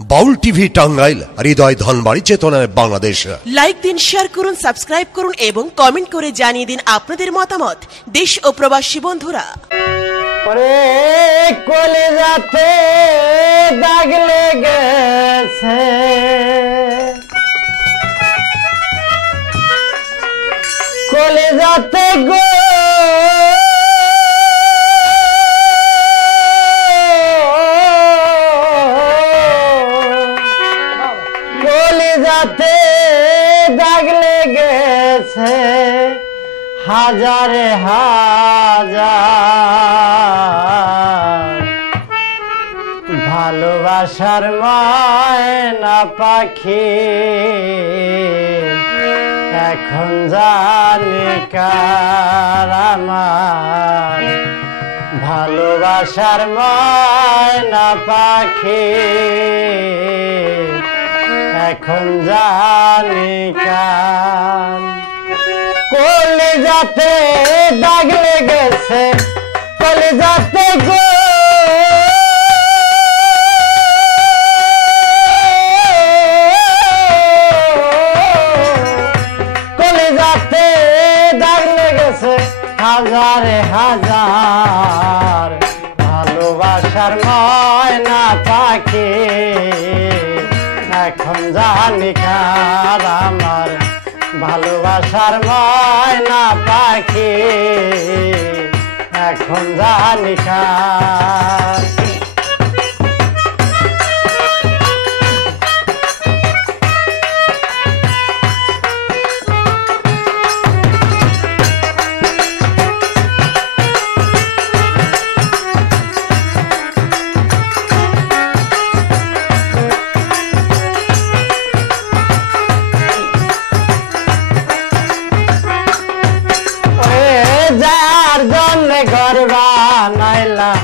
বাউল TV Tangail, হৃদয় ধনবাড়ি, চেতনায় Bangladesh. Like দিন, share করুন, সাবস্ক্রাইব করুন এবং কমেন্ট করে জানিয়ে দিন আপনাদের মতামত দেশ ও প্রবাসী বন্ধুরা। কলিজাতে দাগ লেগেছে, কলিজাতে গো কলিজাতে দাগ লেগেছে, হাজারে হাজার ভালোবাসার ময়না পাখি এখন জানি কার আমার। ভালোবাসার ময়না পাখি এখন জানি কার। কলিজাতে দাগ লেগেছে, কলিজাতে গো কলিজাতে দাগ লেগেছে, হাজারে হাজার ভালোবাসার ময়না পাখি এখন জানি কার আমার। ভালোবাসার ময়না পাখি এখন জানি কার। ঘর বানাইলাম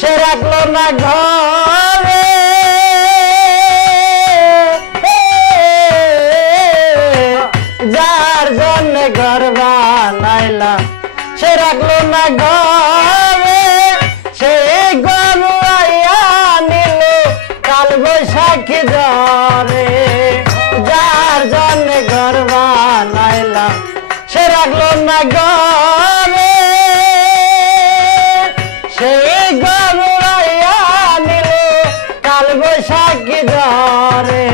সে রাখলো না ঘরে, যার জন্য ঘর বানাইলাম সে রাখলো না ঘরে, সে ঘর আইয়া নিল কাল বৈশাখী জ্বরে। যার জন্য ঘর বানাইলাম সে রাখলো না ঘরে, সেই গরুড়াইয়া নিল কাল বৈশাখী জ্বরে।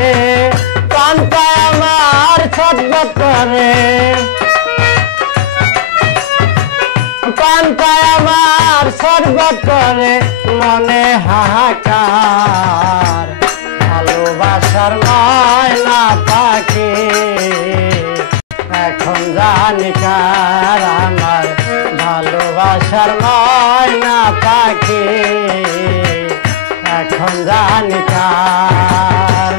কান্তা আমার ছটফট করে, কান্তা আমার ছটফট করে, মনে হাহাকার। ভালোবাসার ময়না পাখি এখন জানি কার আমার। ভালোবাসার ময়না পাখি এখন জানি কার।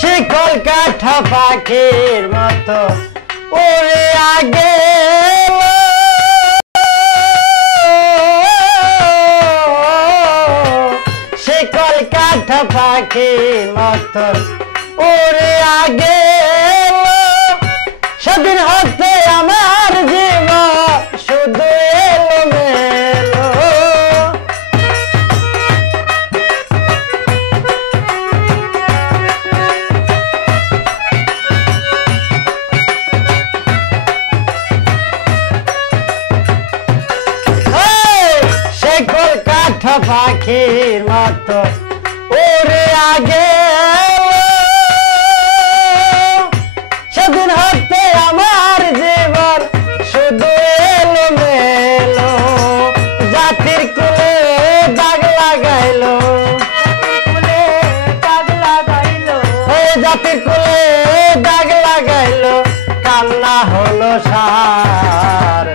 শিকল কাঠা পাখির মতো উড়ে আগে, শিকল কাঠা পাখির মতো উড়ে আগে। সেদিন হতে আমার জীবন শুধু এলোমেলো, কাঠা পাখির মতো উড়ে আগে। সেদিন হতে আমার জীবন শুধু এলোমেলো, জাতির কুলে দাগ লাগাইলো, জাতির কুলে দাগ লাগাইলো, কান্না হলো সার।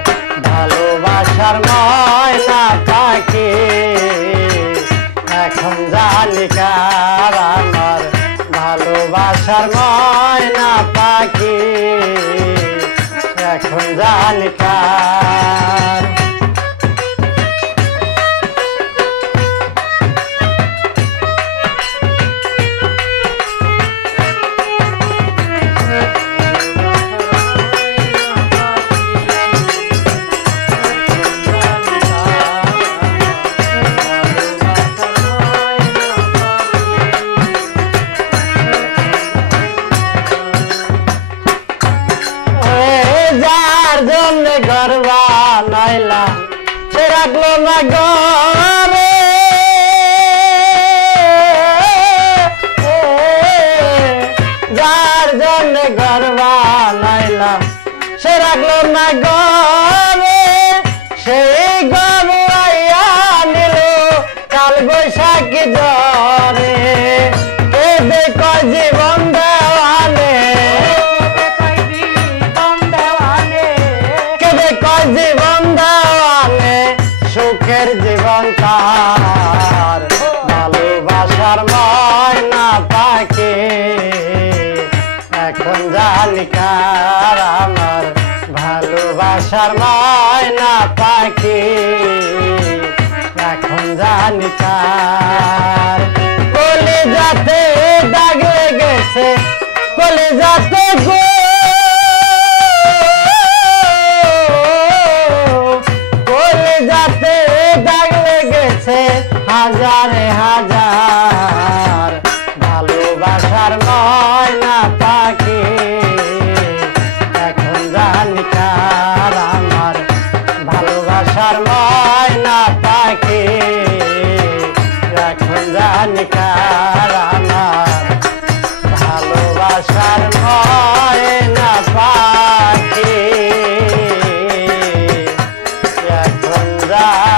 ভালোবাসার ময়না পাখি এখন জানি কার আমার। ভালোবাসা ভালোবাসার ময়না পাখি এখন জানি কার। ঘর বানাইলা সে রাখলো না ঘরে, যার জন্য ঘর বানাইলাম সে রাখলো না ঘরে, সেই ঘর আইয়া নিল কাল বৈশাখী জ্বরে। কেঁদে কয় জীবন দেওয়ানে, জীবন দেওয়ানে সুখের জীবন তার। ভালোবাসার ময়না পাখি এখন জানি কার, আমার ভালোবাসার ময়না পাখি এখন জানি কার। কলিজাতে দাগ লেগেছে, কলিজাতে যাতে দাগ লেগেছে হাজারে হাজার। ভালোবাসার ময়না পাখি এখন জানি কার, আমার ভালোবাসার ময়না পাখি এখন জানি কার, আমার ভালোবাসার ময়না পাখি এখন জানি